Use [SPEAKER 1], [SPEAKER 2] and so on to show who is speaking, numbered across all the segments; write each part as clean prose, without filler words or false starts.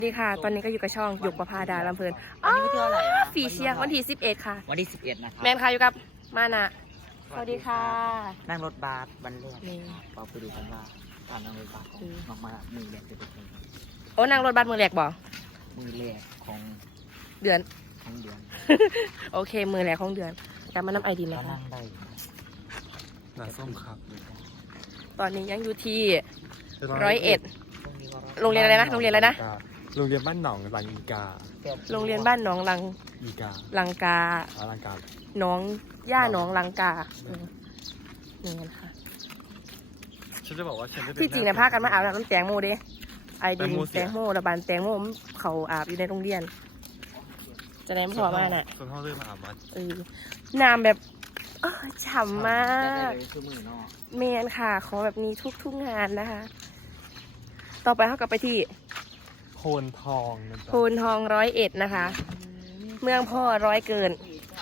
[SPEAKER 1] ดีค่ะตอนนี้ก็อยู่กับช่องหยกประภาดาลำเพลิน
[SPEAKER 2] วันนี้ไปเที่ยวอะไรนะ
[SPEAKER 1] ฟีเชียร์วันที่11ค่ะ
[SPEAKER 2] วันที่11นะครับ
[SPEAKER 1] แมนค่ะอยู่กับมานะสวัสดีค่ะ
[SPEAKER 2] นั่งรถบัสวันแรก
[SPEAKER 1] นี่
[SPEAKER 2] เราไปดูกันว่าการนั่งรถบัสของน้องมามือแรกจะเป็นยังไง
[SPEAKER 1] โอ้นั่งรถบัสมือแรกบ่
[SPEAKER 2] มือแรกของ
[SPEAKER 1] เดือน
[SPEAKER 2] เดือน
[SPEAKER 1] โอเคมือแรกของเดือนแต่มานำไอดีไหม
[SPEAKER 2] ก็
[SPEAKER 1] คะ
[SPEAKER 2] นั่งได้
[SPEAKER 3] น้าส้มครับ
[SPEAKER 1] ตอนนี้ยังอยู่ที่101
[SPEAKER 2] ช่วงนี้ก็
[SPEAKER 1] โรงเรียนอะไรนะโรงเรียนอะไรนะ
[SPEAKER 3] โรงเรียนบ้านหนองลังอีกา
[SPEAKER 1] โรงเรียนบ้านหนองลัง
[SPEAKER 3] อีกา
[SPEAKER 1] ลังกา
[SPEAKER 3] ลังกา
[SPEAKER 1] หน้องย่าหนองลังกานี่กันค่ะ
[SPEAKER 3] ฉันจะบอกว่าฉันจะเป็น
[SPEAKER 1] ที่จริงเนี่ยพากันมาอาบน้ำแตงโมเด้ไอดี
[SPEAKER 3] แตงโมเสี
[SPEAKER 1] แต
[SPEAKER 3] ย
[SPEAKER 1] งโมระบานแตงโมเขาอาบอยู่ในโรงเรียน จะได้ไม่พอมากน่ะ
[SPEAKER 3] ส่วนพ่อเลยมาอาบมา
[SPEAKER 1] น้ำแบบฉ่ำมาก
[SPEAKER 2] ได้คือมือเนาะ
[SPEAKER 1] เมนค่ะ ขอแบบนี้ทุกงานนะคะ ต่อไปเขากลับไปที่
[SPEAKER 3] โพนทองนะ
[SPEAKER 1] โพ
[SPEAKER 3] จ๊ะ
[SPEAKER 1] นทอง101นะคะ เมืองพ่อร้อยเกิน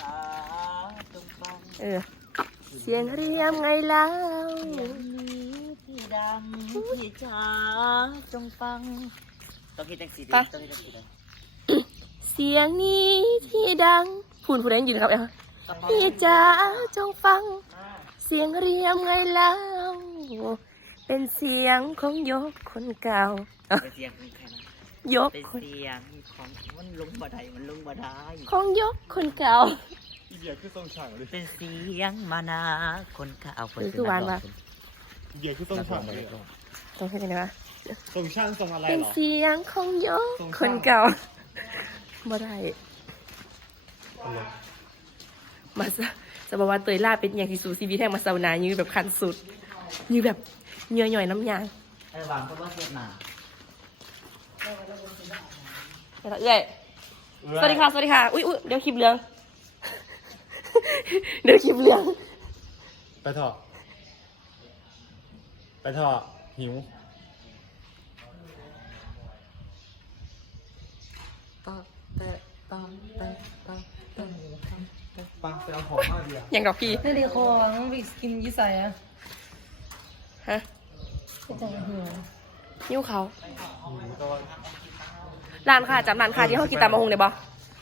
[SPEAKER 1] เสียงเรียมไงเล่า
[SPEAKER 2] ที่ดำที่จ๋าจงฟังต้องคิดจังสีดิต้องคิดจังสีดิ
[SPEAKER 1] เสียงนี้ที่ดังพูดผู้ใดยืนครับพี่จ๋าจงฟัง เสียงเรียมไงเล่า เป็นเสียงของยกคนเก่า
[SPEAKER 2] เป็นเสียงของใครนะ
[SPEAKER 1] ยก
[SPEAKER 2] เป็น
[SPEAKER 1] คน
[SPEAKER 2] เสียงของมันลงบ่ได้มันลงบ่ได้
[SPEAKER 1] ของยกคนเก่า
[SPEAKER 3] อีเดียคือทรงฉากเลย
[SPEAKER 2] เป็นเสียงมานาคนข้าเอาคน
[SPEAKER 1] คือหวานปะ
[SPEAKER 3] อีเดียคือทรงฉากเลย
[SPEAKER 1] ต้องใช่ไหมวะ
[SPEAKER 3] ทรงช่างทรงอะไร
[SPEAKER 1] เป็น
[SPEAKER 3] หรอ
[SPEAKER 1] เสียงของยกคนเก่าบ่ได้มาสบว่าเตยล่าเป็นอย่างที่สูสีวิแท่งมาเซานายือแบบคันสุดยือแบบเยื่อหย่อยน้ำยาง
[SPEAKER 2] ไอ้หวานก็ว่าเสียหนา
[SPEAKER 1] เอ้ยสวัสดีค่ะสวัสดีค่ะอุ้ยเดี๋ยวคลิปเรื่อง เดี๋ยวคลิปเรื่อง
[SPEAKER 3] ไปเถอะไปเถอะหิวปังไปเอาของมาเดีย
[SPEAKER 1] อย่างดอกพี่
[SPEAKER 4] นั่นดีของวิสกินยี่ใส่อะ
[SPEAKER 1] ฮะ
[SPEAKER 4] ก็ใจหัว
[SPEAKER 1] ยิ้วเขา
[SPEAKER 3] หิวก็
[SPEAKER 1] ร้านค่ะจำร้านค่ะที่เขากินตามมะฮงได้บ่
[SPEAKER 4] บอ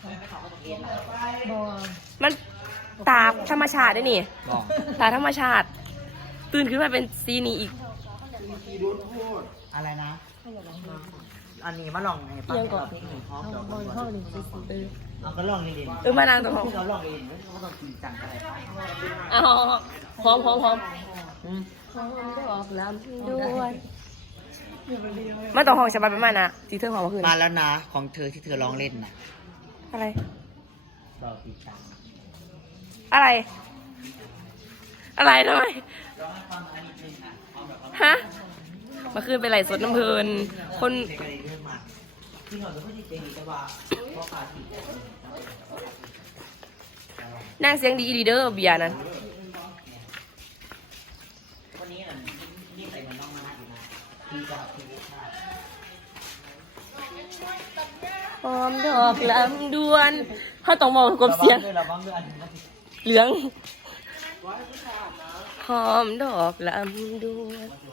[SPEAKER 1] มันตาธรรมชาติได้นี่
[SPEAKER 2] บอก
[SPEAKER 1] ตาธรรมชาติ ตื่นขึ้นมาเป็นสีนี้อีก
[SPEAKER 2] อะไรนะ อันนี้มาลองไงปั้นเราเพลงหนึ่งพร้อมดอก
[SPEAKER 4] บอลเข้าหนึ่งซีซี
[SPEAKER 2] เอาก็ลองเล่น
[SPEAKER 1] มานางตัวของ
[SPEAKER 2] ที่เราลองเองไม่ต้องจริงจังอะไร
[SPEAKER 1] อ๋อพร้อม
[SPEAKER 4] หอมดอกลำ
[SPEAKER 1] ด้วยมันต้องห้องฉบับประมาณน่ะที่เธอหอมมาคืน
[SPEAKER 2] มาแล้วนะของเธอที่เธอร้องเล่นนะ
[SPEAKER 1] อะไร
[SPEAKER 2] เบาปีจัง
[SPEAKER 1] อะไรทำไม
[SPEAKER 2] ร้องให้ฟังอันนิดนึงนะพร้อมแบบว่า
[SPEAKER 1] ฮะมาคืนไปไหลสดน้ำเพลินคน
[SPEAKER 2] เพลงอะไรเรื่องมาที่หน่อยเป็นผู้ที่เจดีแต่ว่าพ่อปาที
[SPEAKER 1] นางเสียงดีดีเด้อเบียร์นั้น
[SPEAKER 2] วันนี้น่ะนี่ใส่เหมือนน้องมานะอยู่นะที่จะที่วิชา
[SPEAKER 1] หอมดอกลำดวนเขาต้องมองกบเสียง
[SPEAKER 2] ระวังด้วยอันนี้นะ
[SPEAKER 1] เหลืองหอมดอกลำดวน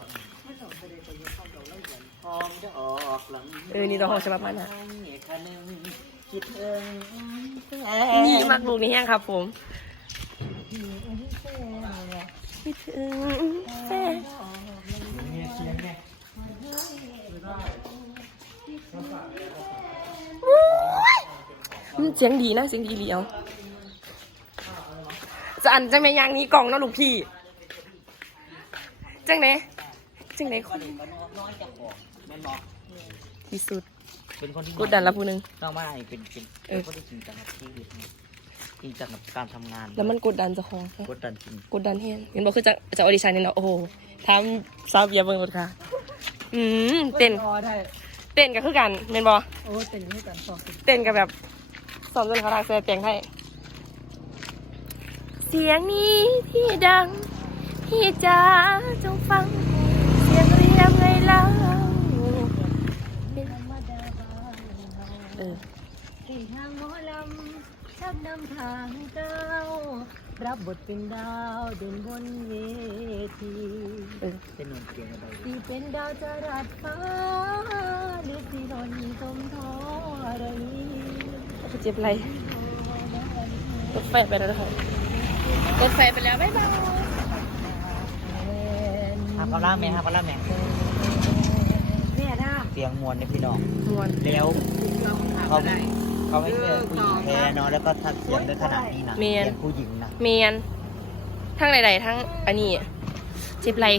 [SPEAKER 2] พร้อมจะออกหลัง
[SPEAKER 1] นี่ต้องห้องฉบับมันอ่ะ
[SPEAKER 2] คันหนึ่งคิดถึง
[SPEAKER 1] นี่มักลูกนี่แห้งครับผมคิดถึงแฟน
[SPEAKER 2] เนี่ยเสียงเนี่ย
[SPEAKER 1] มันเสียงดีนะเสียงดีเหลียวจะอันจังในยางนี้กล่องเนาะลูกพี่จังไหนคน
[SPEAKER 2] น้อยจะบอกแม่บอก
[SPEAKER 1] ที่สุด
[SPEAKER 2] เป็นคนที่
[SPEAKER 1] กดดันละผู้หนึง
[SPEAKER 2] ต้องมาเป็นคนที่จริงจังกับชีวิตจริงจังกับการทำงาน
[SPEAKER 1] แล้วมันกดดันเจะคอง
[SPEAKER 2] กดดันจริง
[SPEAKER 1] กดดันแห้งเห็นบอกคือจะออดิชั่นเนี่ยเนาะโอ้โหทำซาวเบียร์เบิ่งหมดค่ะเต้น
[SPEAKER 4] พอได้
[SPEAKER 1] เต้นก็คือกันเห็นบอ
[SPEAKER 4] โอ้เต็มที่กันสอง
[SPEAKER 1] เต้นกับแบบสอนจนเขาทางแสดงให้เสียงนี้ที่ดังพี่จ๋าจงฟัง เสียงเรียมไงเล่า
[SPEAKER 4] ธรรมดาบ้านเฮาเส้นทางหมอลำชักนำทางเก้า
[SPEAKER 2] รับบทเป็นดาวเด่นบนเวที
[SPEAKER 1] เออ
[SPEAKER 2] เป็นหนุ่มเกียงอะไร
[SPEAKER 4] สีเป็นดาวจรัสฟ้าหรือสีนนสมทอรณี
[SPEAKER 1] เจ็บไรรถไฟไปแล้วนะคะรถไฟไปแล้วบ๊ายบาย
[SPEAKER 2] หาความรักแม่หาความรักแม่
[SPEAKER 4] แม่นะ
[SPEAKER 2] เสียงมวลในพี่น้อง
[SPEAKER 1] มวน
[SPEAKER 2] แล้วเขาไม่ใช่ผู้หญิงแท้เนาะแล้วก็ทัดเสียงได้ขนาดนี้นะเสียงผู้หญิงนะ
[SPEAKER 1] เมียนทั้งใดๆทั้งอันนี้เจ็บไร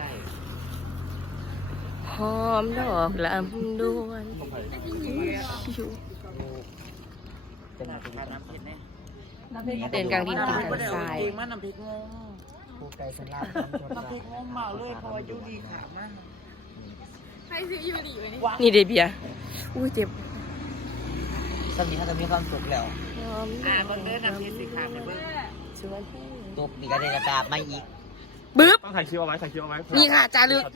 [SPEAKER 1] หอมดอกลำดวนชิว
[SPEAKER 2] เป็นอะไรน้ำเพชรเนี่ย
[SPEAKER 1] เดินกลางดินกินกลางทราย
[SPEAKER 2] มันน้ำพริกงงผู้ไก่สลาดน้ำพริกงงมาเลยเพราะว่ายูดีขามาก
[SPEAKER 1] นี่เดเบียอุ้ยเจ็บ
[SPEAKER 2] สำนีเขาจะมีความสุขแล้ว
[SPEAKER 1] หอมดอก
[SPEAKER 2] เบิ้งเด้อน้ำพริกสีขาวเบิ้ง
[SPEAKER 1] ชวน
[SPEAKER 2] ตกนี่ก็ได้กระดาษมาอีก
[SPEAKER 1] บึ๊บ
[SPEAKER 3] ต้องถ่ายคลิปเอาไว้ถ่ายคลิปเอาไว้
[SPEAKER 1] นี่ค่ะจารึก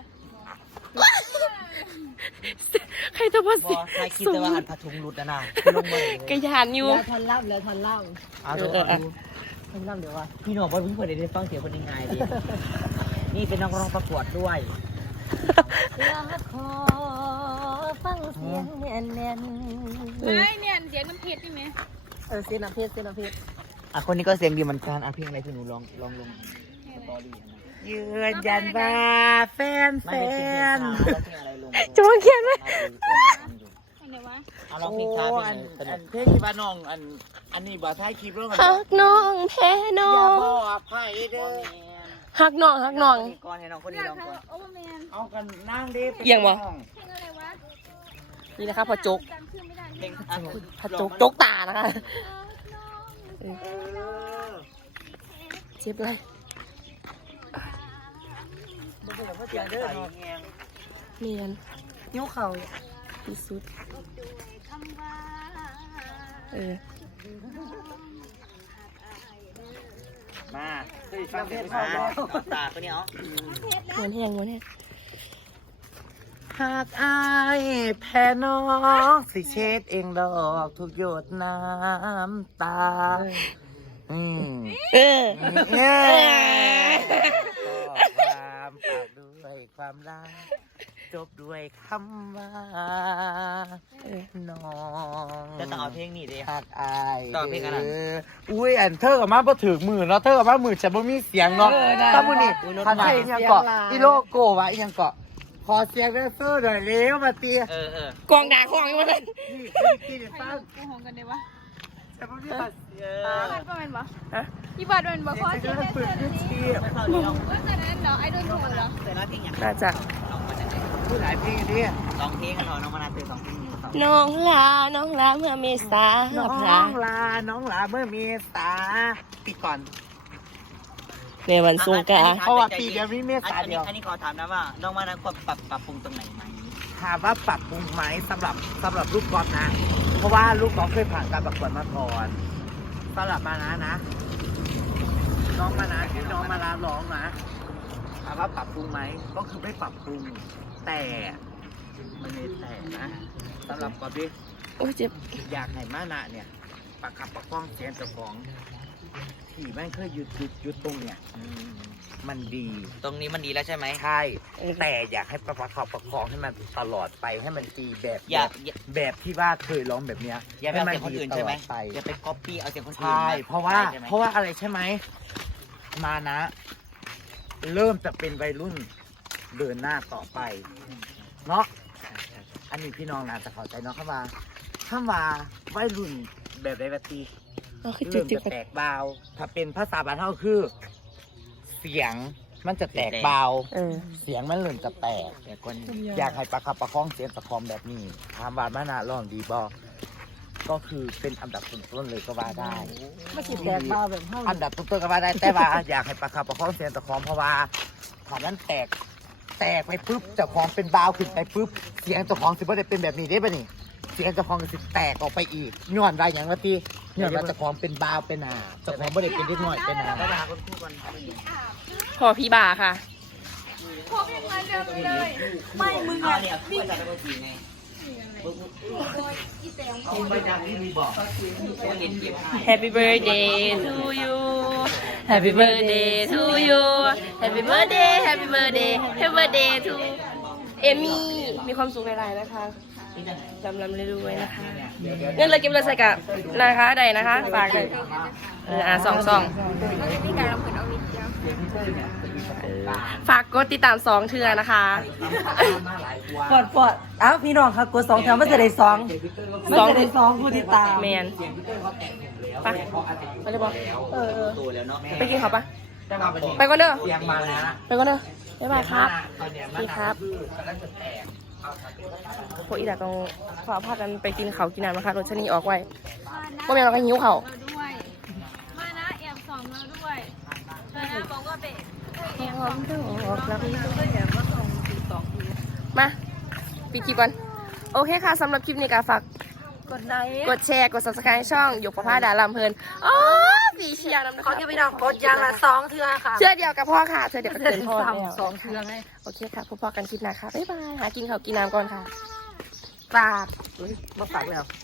[SPEAKER 1] ใครจะมา
[SPEAKER 2] บ
[SPEAKER 1] สิ
[SPEAKER 2] อใครคิดแต่ว่าหันผ้าถุงหลุดนะนะลงมาเลย
[SPEAKER 1] กระยานอยู่
[SPEAKER 4] แล้วทันล่ำแล้วทันล่
[SPEAKER 2] เอาดูทันล่ำเดี๋ยวว่าพี่หนุ่มว่าเพิ่งเปิดได้ฟังเสียงคนยังไงดีนี่เป็นนักร้องประกวดด้วย
[SPEAKER 4] ำอยากขอฟังเสียงแน่น
[SPEAKER 5] ไม่เนี่ยเสียงน้ำเพชรใช่ไหม
[SPEAKER 4] เสียงน้ำเพชรเสียงน้ำเพชร
[SPEAKER 2] อ่ะคนนี้ก็เสียงดีเหมือนกันอ่ะเพลงอะไรที่หนูลองลงยืนยันว่าแฟนอะไรลง
[SPEAKER 1] จะมาเขียนไหม
[SPEAKER 5] อันไหนวะ
[SPEAKER 2] เอาลองเพลงช้าเพลงสนุก
[SPEAKER 6] เพลงที่บ้านน้องอันนี้บ่ท้ายคลิปแล้วกัน
[SPEAKER 1] หักน้องแพ้น้อ
[SPEAKER 6] อย่าง บอกไผ่เด้อ
[SPEAKER 1] หักน้องหักน้อง
[SPEAKER 2] ก่อนให้น้องคน
[SPEAKER 5] อ
[SPEAKER 2] นี้
[SPEAKER 5] ยาก
[SPEAKER 2] ลองก่อน
[SPEAKER 5] ทำโอเวอร์แมน
[SPEAKER 6] เอากันนั่งเด้
[SPEAKER 1] เอียงวะ
[SPEAKER 5] เพลงอะไรวะ
[SPEAKER 1] นี่นะคะพอจก
[SPEAKER 5] จำชื่อไม่ได้
[SPEAKER 2] เพลงอ่ะ
[SPEAKER 1] พอจกจกตานะคะเจ็บเลย
[SPEAKER 2] เสียงเด้อ
[SPEAKER 1] เมียน
[SPEAKER 4] นิ้วเข่า
[SPEAKER 1] ที่สุดเออ
[SPEAKER 2] มาฟังเพลงมาตาคนนี้เหรอ
[SPEAKER 1] ม้วนแห้งม้วนแห้ง
[SPEAKER 6] หากอายแพ้น้องสิเช็ดเองดอกทุกหยดน้ำตา
[SPEAKER 1] เออ
[SPEAKER 6] ความฝากด้วยความรักจบด้วยคำว่าน้อง
[SPEAKER 2] จะต้องเอาเพลงนี้ดิ
[SPEAKER 6] หักอาย
[SPEAKER 2] ต่อเพลงอะไร
[SPEAKER 6] อุ้ยอันเธอกับมาพอถึงมือเนาะเธอกับมามือฉันบ่มีเสียงเนาะถ้ามือนี่ทันใดยังเกาะอีโลโก้วะยังเกาะขอเสียงแดนเซอร์หน่อยเร็วมาตี
[SPEAKER 1] กองด่าของอยู่มาเลย
[SPEAKER 6] นี่เดี๋ยว
[SPEAKER 5] ใคร
[SPEAKER 6] ฟัง
[SPEAKER 5] กูหงกันได้วะ
[SPEAKER 6] ฉันบ่มีบัตร
[SPEAKER 5] บัตรก็เป็นบ่พี่บัตรเป็นบ่ขอเสียงแดนเซอร์นี้ก็จะนั้นเหรอไอดอลโชว์เหรอ
[SPEAKER 2] แต่ละเพลงอย่าง
[SPEAKER 1] น่าจะ
[SPEAKER 6] พูดหลายเพลงดิ
[SPEAKER 2] สองเพลงกันหรอน้องมานาเตยสองเพลงอยู่
[SPEAKER 1] น้องลาน้องลาเมื่อเมษา
[SPEAKER 6] น้อง
[SPEAKER 1] พ
[SPEAKER 6] ลา
[SPEAKER 1] ระ
[SPEAKER 6] น้องลาเมื่อมีตาปีก่อน
[SPEAKER 1] ในวันสงกรานต์
[SPEAKER 6] เพราะว่าปีเดียวนี้เมษาเดียว
[SPEAKER 2] อันนี้ขอถามนะว่าน้องมานาควรปรับปรุงตรงไหนไหม
[SPEAKER 6] ถามว่าปรับปรุงไหมสำหรับลูกกอล์ฟนะ เพราะว่าลูกกอล์ฟเคยผ่านการประกวดมาก่อนสำหรับมานะน้องมานะที่น้องมานะร้องนะถามว่าปรับปรุงไหมก็คือไม่ปรับปรุงแต่มันมีแต่นะสำหรับกอล์ฟที่
[SPEAKER 1] โอ้ยเจ็บ
[SPEAKER 6] อยากให้มานะเนี่ยประคับประคองเสียงเจ้าของที่แม่งเคยหยุดตรงเนี่ยมันดี
[SPEAKER 2] ตรงนี้มันดีแล้วใช่ไหม
[SPEAKER 6] ใช่แต่อยากให้ประคับประคองให้มันตลอดไปให้มันดีแบบ
[SPEAKER 2] อย่า
[SPEAKER 6] แบบที่ว่าเคยร้องแบบเนี้ย
[SPEAKER 2] อย่าไปเอาเสียงคนอื่นใช่ไหม
[SPEAKER 6] ตลดไป
[SPEAKER 2] อย่าไปก๊อปปี้เอาเสียงคนอื่น
[SPEAKER 6] ใช่เพราะว่า
[SPEAKER 2] ใช่ไหม
[SPEAKER 6] อะไรใช่ไหมมานะ เริ่มจะเป็นวัยรุ่นเดินหน้าต่อไปเนาะอันนี้พี่น้องนะจะเข้าใจเนาะเข้ามาวัยรุ่นแบบไรแบบตี
[SPEAKER 1] เอาคือ
[SPEAKER 6] เริ่ม
[SPEAKER 1] จิ๊บ
[SPEAKER 6] จะแตกเบาถ้าเป็นภาษาบ้านเฮาคือ เสียงมันจะแตกเบา
[SPEAKER 1] เออ
[SPEAKER 6] เสียงมันเริ่มจะแตก
[SPEAKER 2] แต่คน
[SPEAKER 6] อยากให้ประคับประคองเสียงประคองแบบนี้ถามว่ามานาร้องดีก็คือเป็นอันดับต้นๆเลยก็ว่าได้
[SPEAKER 4] ไม่สิแตกบ้าแบบเฮา
[SPEAKER 6] อันดับต้นๆก็ว่าได้ แต่ว่า อยากให้ประคับประคองเสียงประคองเพราะว่าถ้ามันแตกไปปุ๊บเจ้าของเป็นบาวขึ้นไปปุ๊บเสียงเจ้าของสิบ่ได้เป็นแบบนี้ได้ป่ะนี่เสียงเจ้าของก็สิแตกออกไปอีกย้อนได้อย่างว่าที่ย้อนว่าเจ้าของเป็นบาวเป็นหนาเจ้าของบ่ได้เป็นเด็กน้อยเป็นหนา
[SPEAKER 2] ก็มาคนคู่กัน
[SPEAKER 1] พอพี่บาค่ะ
[SPEAKER 5] พบยังไงเดิมเลย
[SPEAKER 2] ไม่มึงอ่ะเนี่ยคู่กันเป็นทีไง
[SPEAKER 6] ไปดังที่มีบอก
[SPEAKER 2] คู่เล่นเกม
[SPEAKER 1] Happy birthday to you Happy birthday to you Happy birthday Happy birthday Happy birthday to เอมี่มีความสุขหลายๆนะคะลำเรื่อยๆนะคะเงินเลยเก็บเลยใส่กับนะคะใดนะคะฝากเลยสองฝากกดติดตาม2เทื่อนะคะ
[SPEAKER 4] ปอดอ้าวพี่น้องค่ะกด2แถวมันจะได้2มันจะได้2ผู้ติดตาม
[SPEAKER 1] แมนไปไปเลยบอกไปกินข้าวปะไปก่อนเด้อ
[SPEAKER 6] เสียงมาแล้ว
[SPEAKER 1] ไปก่อนเด้อบ๊ายบายครับพี่ครับพวกอีดาต้องขอพากันไปกินข้าวกินน้ำนะคะรถชนีออกไว้พวกแม่เราก็หิวข้าว
[SPEAKER 5] เราด้วยมานะแอบส่องเราด้วยมานะบอกว่าเป็น
[SPEAKER 1] มาปิดคลิปก่อนโอเคค่ะสำหรับคลิปนี้ก็ฝาก
[SPEAKER 4] กดไลค์
[SPEAKER 1] กดแชร์กด subscribe ช่องหยกประภาดาลำเพลินอ๋อปีเชียร์น้ำนะ
[SPEAKER 4] ขอ
[SPEAKER 1] คะ
[SPEAKER 4] แค่พี่น้องกดอย่างละ2เทื่อค่ะ
[SPEAKER 1] เชื่อเดียวกับพ่อค่ะเชื่อเดียวกับเกินพ่อแล้ว
[SPEAKER 4] 2เทื่อไง
[SPEAKER 1] โอเคค่ะพบกันคลิปหน้าค่ะบ๊ายบายหากินข้าวกินน้ำก่อนค่ะฝาก
[SPEAKER 6] มาฝากแล้ว